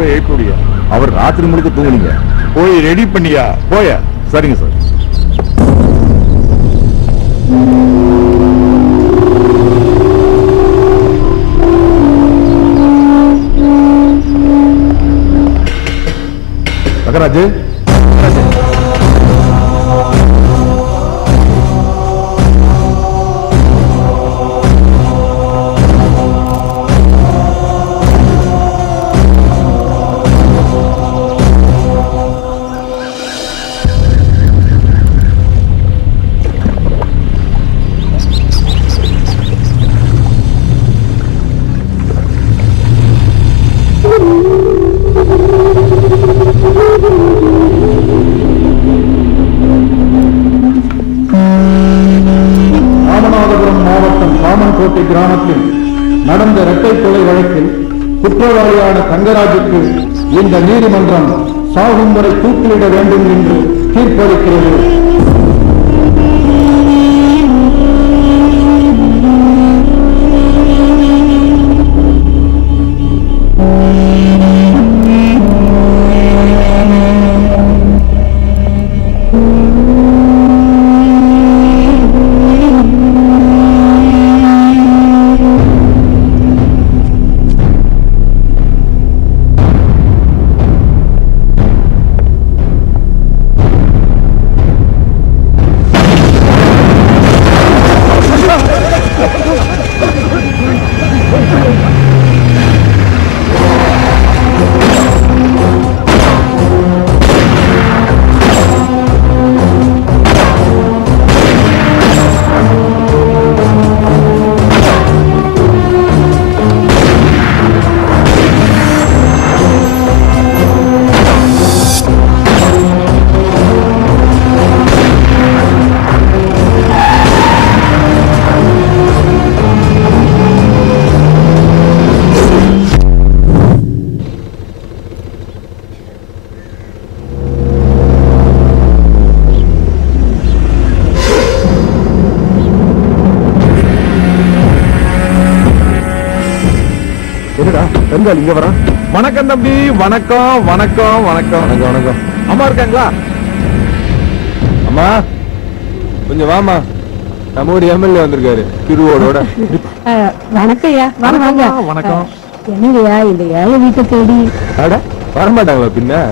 போய் எழுப்பிடியா? அவர் ராத்திரி முழுக்க தூங்குனீங்க. போய் ரெடி பண்ணியா? போய. சரிங்க சார். தங்கராஜு, ராமநாதபுரம் மாவட்டம் காமன்கோட்டை கிராமத்தில் நடந்த இரட்டை கொலை வழக்கில் குற்றவாளியான தங்கராஜுக்கு இந்த நீதிமன்றம் சாகும் வரை தூக்கிலிட வேண்டும் என்று தீர்ப்பளிக்கிறது. இங்க வர. வணக்கம் தம்பி. வணக்கம் வணக்கம் வணக்கம் வணக்கம் வணக்கம். அம்மா இருக்காங்களா? அம்மா கொஞ்சம் வாமா. நம்ம ஒரு எம்எல்ஏ வந்திருக்காரு திருவோடோட. வணக்கம்யா. வாங்க. வணக்கம். என்னங்கய்யா இந்த ஏழை வீட்டை தேடி? அட வரமாட்டாங்களா பின்ன?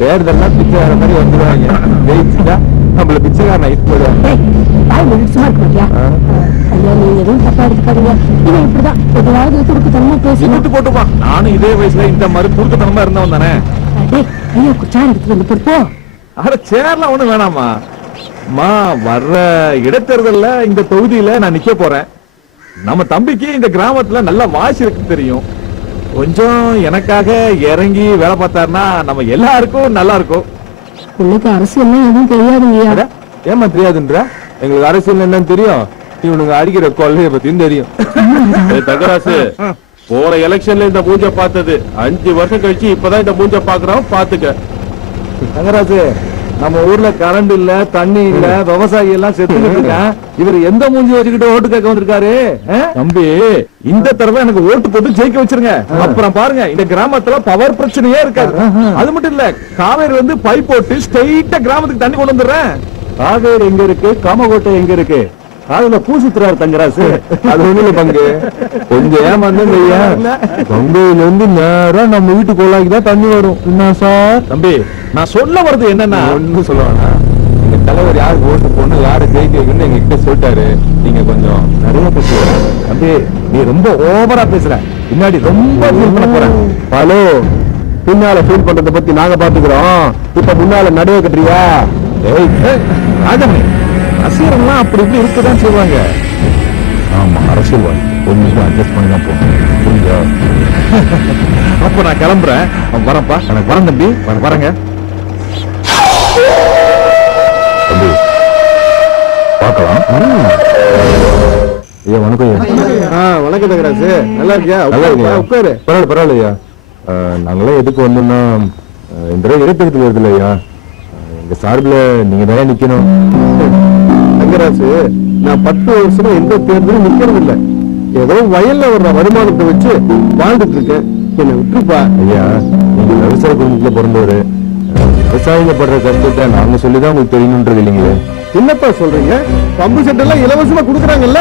தேர்தல்னா பிச்சைக்கார மாதிரி வந்துடுவாங்க. ஜெயிச்சுட்டா நம்மள பிச்சைக்காரன் ஆயிட்டு போயிடுவாங்க. சும்மா இருக்க மாட்டியா? ஐயா நீங்க எதுவும் தப்பா எடுத்துக்காதீங்க. இவன் இப்படிதான் எதாவது துடுக்குத்தனமா பேசி போட்டுமா. நானும் இதே வயசுல இந்த மாதிரி துடுக்குத்தனமா இருந்தவன் தானே. ஐயா குச்சார் எடுத்துட்டு வந்து போட்டு போ. அட சேர்லாம் ஒண்ணு வேணாமா. அம்மா வர்ற இடைத்தேர்தல்ல இந்த தொகுதியில நான் நிக்க போறேன். நம்ம தம்பிக்கு இந்த கிராமத்துல நல்ல வாசி இருக்கு தெரியும். கொஞ்சம் எனக்காக இறங்கி வேலை பார்த்தாருன்னா நம்ம எல்லாருக்கும் நல்லா இருக்கும். உங்களுக்கு அரசியல் எதுவும் தெரியாதுங்கய்யா. ஏமா தெரியாதுன்ற? எங்களுக்கு அரசியல் என்னன்னு தெரியும். இவனுங்க அடிக்கிற கொள்ளைய பத்தியும் தெரியும். தங்கராசு போற எலெக்ஷன்ல இந்த மூஞ்ச பார்த்தது 5 வருஷம் கழிச்சு இப்பதான் இந்த மூஞ்ச பாக்குறோம். பாத்துக்க தங்கராசு, நம்ம ஊர்ல கரண்ட் இல்ல, தண்ணி இல்ல, விவசாயி எல்லாம் செத்து. இவர் எந்த மூஞ்சி வச்சுக்கிட்டு ஓட்டு கேட்க வந்திருக்காரு? தம்பி இந்த தடவை எனக்கு ஓட்டு போட்டு ஜெயிக்க வச்சிருங்க. அப்புறம் பாருங்க இந்த கிராமத்துல பவர் பிரச்சனையே இருக்காது. அது மட்டும் இல்ல, காவேரி வந்து பைப் போட்டு ஸ்ட்ரெயிட்டா கிராமத்துக்கு தண்ணி கொண்டு வந்துடுறேன். காவேரி எங்க இருக்கு, காமகோட்டை எங்க இருக்கு? அதுல பூசுத்துறாரு தங்கராசு. அது ஒண்ணு பங்கு கொஞ்சம் ஏமாந்து பங்குல இருந்து நேரா நம்ம வீட்டு கோலாக்கிதான் தண்ணி வரும். என்ன சார்? தம்பி நான் சொல்ல வர்றது என்னன்னா, ஒண்ணு சொல்ல வேணாம். எங்க தலைவர் யாருக்கு ஓட்டு போடணும், யாரு ஜெயிக்க வைக்கணும்னு எங்க கிட்ட சொல்லிட்டாரு. நீங்க கொஞ்சம் நிறைய பேசுற. தம்பி நீ ரொம்ப ஓவரா பேசுற. பின்னாடி ரொம்ப ஃபீல் பண்ண போறேன். ஹலோ, பின்னால ஃபீல் பண்றத பத்தி நாங்க பாத்துக்கிறோம். இப்ப முன்னால நடுவே கட்டுறியா? ராஜமணி, ரசிகர்கள்லாம் அப்படி இப்படி இருக்கதான் செய்வாங்க. ஆமா, அரசியல்வாதி கொஞ்சம் அட்ஜஸ்ட் பண்ணி தான் போகணும். அப்ப நான் கிளம்புறேன். வரப்பா. எனக்கு வரேன் தம்பி. வரேங்க தம்பி. பார்க்கலாம். ஐயா வணக்கம். வணக்கம் தங்கராசு. நல்லா இருக்கியா? நல்லா இருக்கியா? உட்காரு. பரவாயில்லையா. நாங்களாம் எதுக்கு வந்தோம்னா, இந்த இடைத்தேர்தல் வருது இல்லையா, எங்க சார்பில் நீங்க தானே நிக்கணும். தங்கராசு, நான் 10 வருஷமா எந்த தேர்தலும் நிக்கிறது இல்லை. ஏதோ வயல்ல வர்ற வருமானத்தை வச்சு வாழ்ந்துட்டு இருக்கேன். என்ன விட்டுருப்பா. ஐயா, நீங்க விவசாய குடும்பத்துல பிறந்தவரு. விவசாயிங்க படுற கஷ்டத்தை நாங்க சொல்லிதான் உங்களுக்கு தெரியணுன்றது இல்லைங்களே. என்னப்பா சொல்றீங்க? பம்பு செட் எல்லாம் இலவசமா குடுக்குறாங்கல்ல?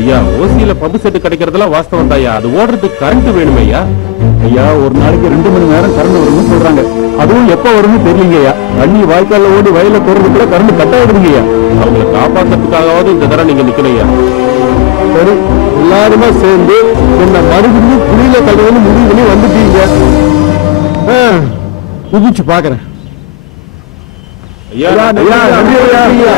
ஐயா ஓசியில பம்பு செட்டு கிடைக்கிறதெல்லாம் வாஸ்தவம் தாயா. அது ஓடுறதுக்கு கரண்ட் வேணுமே ஐயா. ஐயா ஒரு நாளைக்கு 2 மணி நேரம் கரண்ட் வரும்னு சொல்றாங்க. அதுவும் எப்ப வரும்னு தெரியலங்க ஐயா. தண்ணி வாய்க்கால ஓடி வயல போறது கூட கரண்ட் கட் ஆயிடுங்க ஐயா. அவங்களை காப்பாத்துறதுக்காகவாவது இந்த தடவை நீங்க நிக்கணும் ஐயா. சரி, எல்லாருமே சேர்ந்து என்ன மறுபடியும் குடியில தள்ளுன்னு முடிவு பண்ணி வந்துட்டீங்க. குதிச்சு பாக்குறேன். ஐயா ஐயா, நன்றி ஐயா.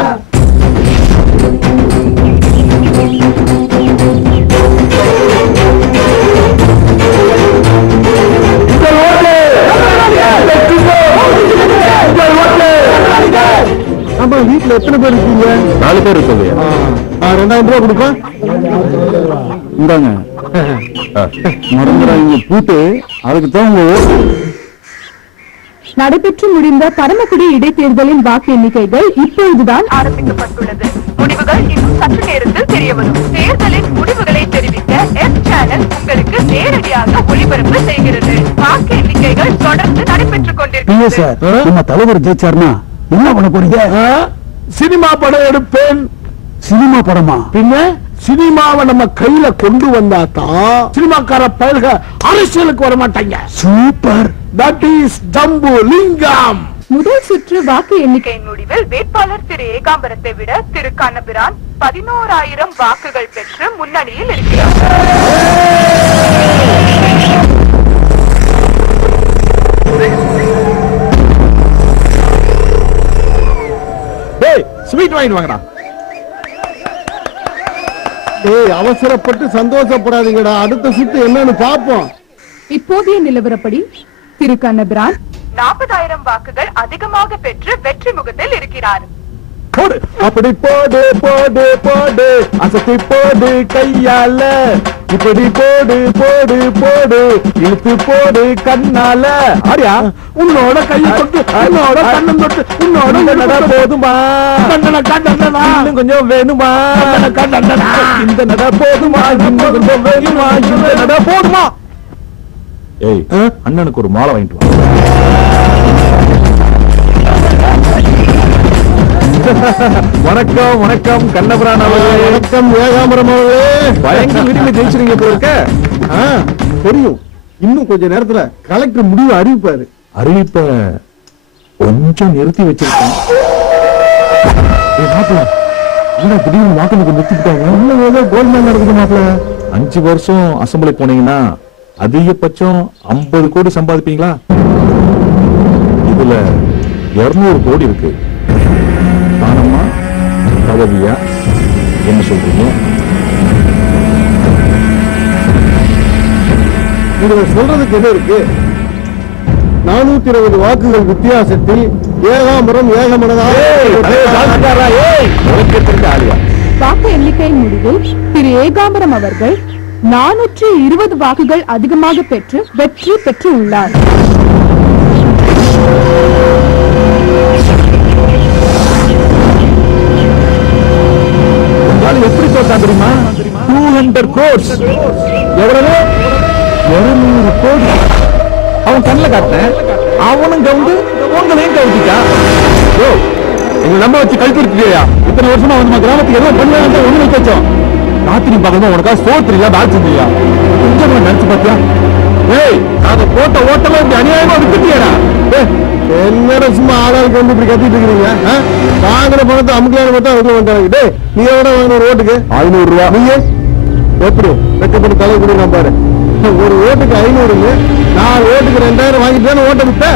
நம்ம வீட்டுல எத்தனை பேர் இருக்கீங்க? 4 பேர் இருக்கோங்க ஐயா. 2000 ரூபாய் கொடுப்பேன். இந்தாங்க மறந்துடாதீங்க பூட்டு. அதுக்கு தான் உங்க ஓட்டு. நடைபெற்று முடிந்த பரமக்குடி இடைத்தேர்தலின் வாக்கு எண்ணிக்கைகள் இப்பொழுதுதான் ஆரம்பிக்கப்பட்டுள்ளது. முடிவுகள் இன்னும் சற்று நேரத்தில் தெரியவரும். தேர்தலின் முடிவுகளை தெரிவிக்க எஸ் சேனல் உங்களுக்கு நேரடியாக ஒளிபரப்பு செய்கிறது. வாக்கு எண்ணிக்கைகள் தொடர்ந்து நடைபெற்றுக் கொண்டிருக்கிறது. நம்ம தலைவர் ஜெயிச்சார்னா என்ன பண்ண போறீங்க? சினிமா படம் எடுப்பேன். சினிமா படமா? பின்ன சினிமாவை நம்ம கையில கொண்டு வந்தா தான் சினிமாக்கார பயல்க அரசியலுக்கு வர மாட்டாங்க. சூப்பர். தட் இஸ் ஜம்பு லிங்கம். முதல் சுற்று வாக்கு எண்ணிக்கை முடிவில் வேட்பாளர் திரு ஏகாம்பரத்தை விட திரு கண்ணபிரான் 11,000 வாக்குகள் பெற்று முன்னணியில் இருக்கிறார். ஸ்வீட் வாங்கிட்டு வாங்கடா. அவசரப்பட்டு சந்தோஷப்படாதீங்கடா. அடுத்த சுத்து என்னன்னு பாப்போம். இப்போதைய நிலவரப்படி திரு கண்ணபிரான் 40,000 வாக்குகள் அதிகமாக பெற்று வெற்றி முகத்தில் இருக்கிறார். போடு, அப்படி போடு போடு போடு, அசத்தி போடு கையால, இப்படி போடு போடு போடு, இழுத்து போடு கண்ணால. ஆரியா, உன்னோட கையை தொட்டு, உன்னோட கண்ணம் தொட்டு, உன்னோட நட போதுமா? கண்ணன கண்ணனா, இன்னும் கொஞ்சம் வேணுமா? கண்ணனா, இந்த நட போதுமா? இன்னும் கொஞ்சம் வேணுமா? இந்த நட போதுமா? ஏய் அண்ணனுக்கு ஒரு மாலை வாங்கிட்டு வா. வணக்கம் வணக்கம் கண்ணபிரான் அவர்களே. வணக்கம் ஏகாம்பரம் அவர்களே. பயங்கர வீட்டுல ஜெயிச்சிருங்க போல இருக்க. தெரியும். இன்னும் கொஞ்ச நேரத்துல கலெக்டர் முடிவு அறிவிப்பாரு. அறிவிப்ப கொஞ்சம் நிறுத்தி வச்சிருக்கேன். திடீர்னு வாக்குக்கு நிறுத்திட்டாங்க. இன்னும் ஏதோ கோல்மால் நடக்குது மாப்பிள்ள. 5 வருஷம் அசம்பிளி போனீங்கன்னா அதிகபட்சம் 50 கோடி சம்பாதிப்பீங்களா? இதுல 200 கோடி இருக்கு. தானமா பதவியா என்ன சொல்றீங்க? இதுல சொல்றதுக்கு என்ன இருக்கு? 420 வாக்குகள் வித்தியாசத்தில் ஏகாம்பரம் ஏகமனதாக வாக்கு எண்ணிக்கை முடிவில் திரு ஏகாம்பரம் அவர்கள் 420 வாக்குகள் அதிகமாக பெற்று வெற்றி பெற்று உள்ளார். எப்படி தோத்தா தெரியுமா? 200 crores. எவ்வளவு? 200 கோடி. அவன் கண்ணில் காட்டினேன், அவனும் கவுந்து உங்களையும் கவுத்திட்டான். எங்க நம்ப வச்சு கழிப்பிருக்கியா? இத்தனை வருஷமா வந்து கிராமத்துக்கு எதுவும் பண்ண ஒண்ணு வச்சோம். ராத்திரி பார்க்கணும் உனக்கா சோத்திரியா பேக் செஞ்சியா? கொஞ்சம் நினைச்சு பாத்தியா? ஏய், நாங்க போட்ட ஓட்டெல்லாம் இப்படி அநியாயமா விட்டுட்டியடா. என்ன சும்மா ஆளாளுக்கு வந்து இப்படி கத்திட்டு இருக்கிறீங்க? வாங்குற பணத்தை அமுக்கலான பார்த்தா அதுக்குள்ள வந்தாங்க. டேய், நீ எவ்வளோ வாங்கின ஒரு ஓட்டுக்கு? 500 ரூபா. நீங்க எப்படி வெட்டப்பட்டு தலை கொடுங்க பாரு. ஒரு ஓட்டுக்கு 500, 4 ஓட்டுக்கு 2000 வாங்கிட்டு ஓட்ட விட்ட.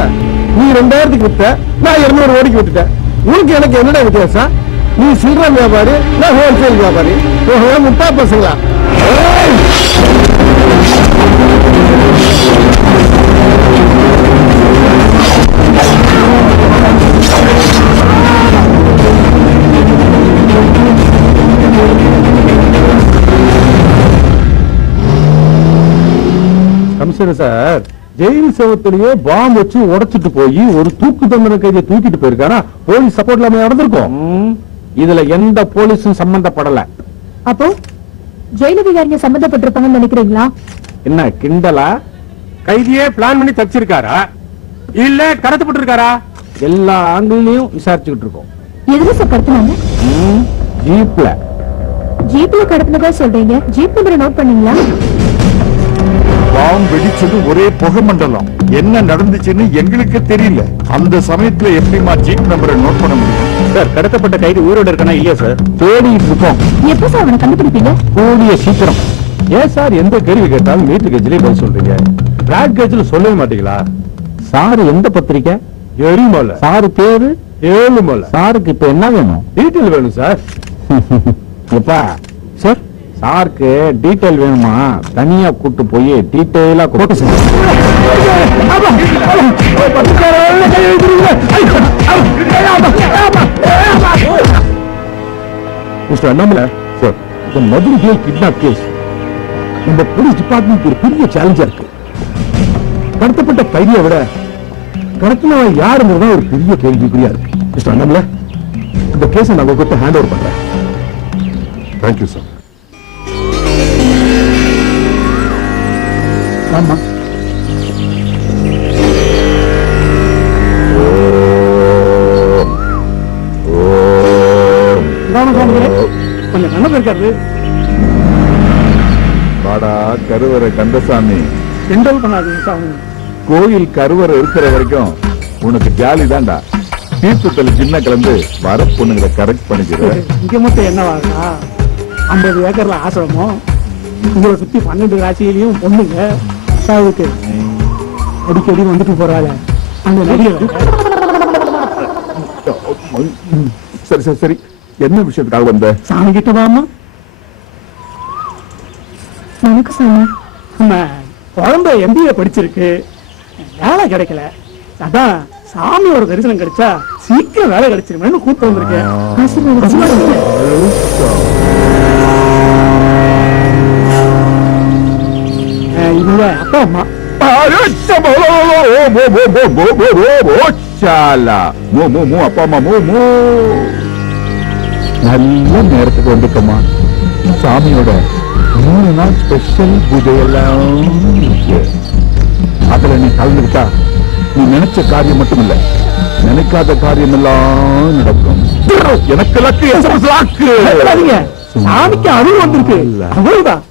நீ 2000க்கு விட்ட, நான் 200 ஓடிக்கு விட்டுட்டேன். உனக்கு எனக்கு என்னடா வித்தியாசம்? நீ சில்லறை வியாபாரி, நான் ஹோல்சேல் வியாபாரி. முட்டா பசங்களா? கமிஷனர் சார், ஜெயில் செவத்திலேயே பாம்பு வச்சு உடைச்சிட்டு போய் ஒரு தூக்கு தண்டனை கைதியை தூக்கிட்டு போயிருக்காரா? போலீஸ் சப்போர்ட் இல்லாம நடந்திருக்கும். இதுல எந்த போலீஸும் சம்பந்தப்படல. அப்போ ஜெயிலதிகாரிங்க சம்பந்தப்பட்டிருப்பாங்கன்னு நினைக்கிறீங்களா? என்ன கிண்டலா? கைதியே பிளான் பண்ணி தச்சிருக்காரா? இல்ல கடத்தப்பட்டு இருக்காரா? எல்லா ஆங்கிள்லயும் விசாரிச்சுக்கிட்டு இருக்கோம். எதுல சார் கடத்தினாங்க? ஜீப்ல. ஜீப்ல கடத்தினதா சொல்றீங்க, ஜீப் நம்பரை நோட் பண்ணீங்களா? பாம் வெடிச்சது ஒரே புகை மண்டலம். என்ன நடந்துச்சுன்னு எங்களுக்கு தெரியல. அந்த சமயத்துல எப்படிமா ஜீப் நம்பரை நோட் பண்ண முடியும்? சார் கடத்தப்பட்ட கைது உயிரோட இருக்கானா இல்லையா சார்? தேடிட்டு இருக்கோம். எப்ப சார் அவனை கண்டுபிடிப்பீங்க? கூடிய சீக்கிரம். ஏன் சார் எந்த கேள்வி கேட்டாலும் மீட்டர் கேஜ்லயே பதில் சொல்றீங்க? பிராட் கேஜ்ல சொல்லவே மாட்டீங்களா? சார் எந்த பத்திரிக்கை? எரிமலை. சாரு பேரு ஏழுமலை. சாருக்கு இப்ப என்ன வேணும்? டீட்டெயில் வேணும் சார். எப்பா சார் சாருக்கு டீட்டெயில் வேணுமா? தனியா கூட்டு போய் டீட்டெயிலா கோட்டு சார். மிஸ்டர் அண்ணாமலை சார், இந்த மதுரை கிட்னாப் கேஸ் நம்ம போலீஸ் டிபார்ட்மெண்ட் ஒரு பெரிய சேலஞ்சா இருக்கு. கடத்தப்பட்ட கைதியை விட கடத்தினவன் யாருங்கிறதா ஒரு பெரிய கேள்விக்குறியா இருக்கு. மிஸ்டர் அண்ணாமலை, இந்த கேஸை நான் உங்ககிட்ட ஹேண்ட் ஓவர் பண்றேன். Thank you sir. ஆமா கொஞ்சம் நல்லது இருக்காரு. வாடா கருவறை கந்தசாமி, கிண்டல் பண்ணாதீங்க சாமி. கோயில் கருவறை இருக்கிற வரைக்கும் உனக்கு ஜாலி தான்டா. தீர்த்தத்துல சின்ன கலந்து வர பொண்ணுங்களை கரெக்ட் பண்ணிக்கிற. இங்க மட்டும் என்ன வாங்கா? 50 ஏக்கர்ல ஆசிரமம், உங்களை சுத்தி 12 ராசியிலையும் பொண்ணுங்க. சாவுக்கு அடிக்கடி வந்துட்டு போறாங்க அந்த நடிகை. சரி சரி சரி, என்ன விஷயத்துக்காக வந்த? சாமி கிட்ட வாமா. வணக்கம் சாமி. நம்ம குழந்தை MBA படிச்சிருக்கு, வேலை கிடைக்கல. அதான் சாமியோட தரிசனம் கிடைச்சா சீக்கிரம் வேலை கிடைச்சிருமேன்னு கூப்பிட்டு வந்திருக்கேன். இவங்க அப்பா அம்மா. அப்பா அம்மா நல்ல நேரத்துக்கு வந்துக்கம்மா. சாமியோட 3 நாள் ஸ்பெஷல் பூஜையெல்லாம் இருக்கு. அதுல நீ கலந்துக்கிட்டா நீ நினைச்ச காரியம் மட்டும் இல்ல, நினைக்காத காரியம் எல்லாம் நடக்கும். எனக்கு லக்கு லாக்கு. சாமிக்கு அருள் வந்திருக்கு, அவ்வளவுதான்.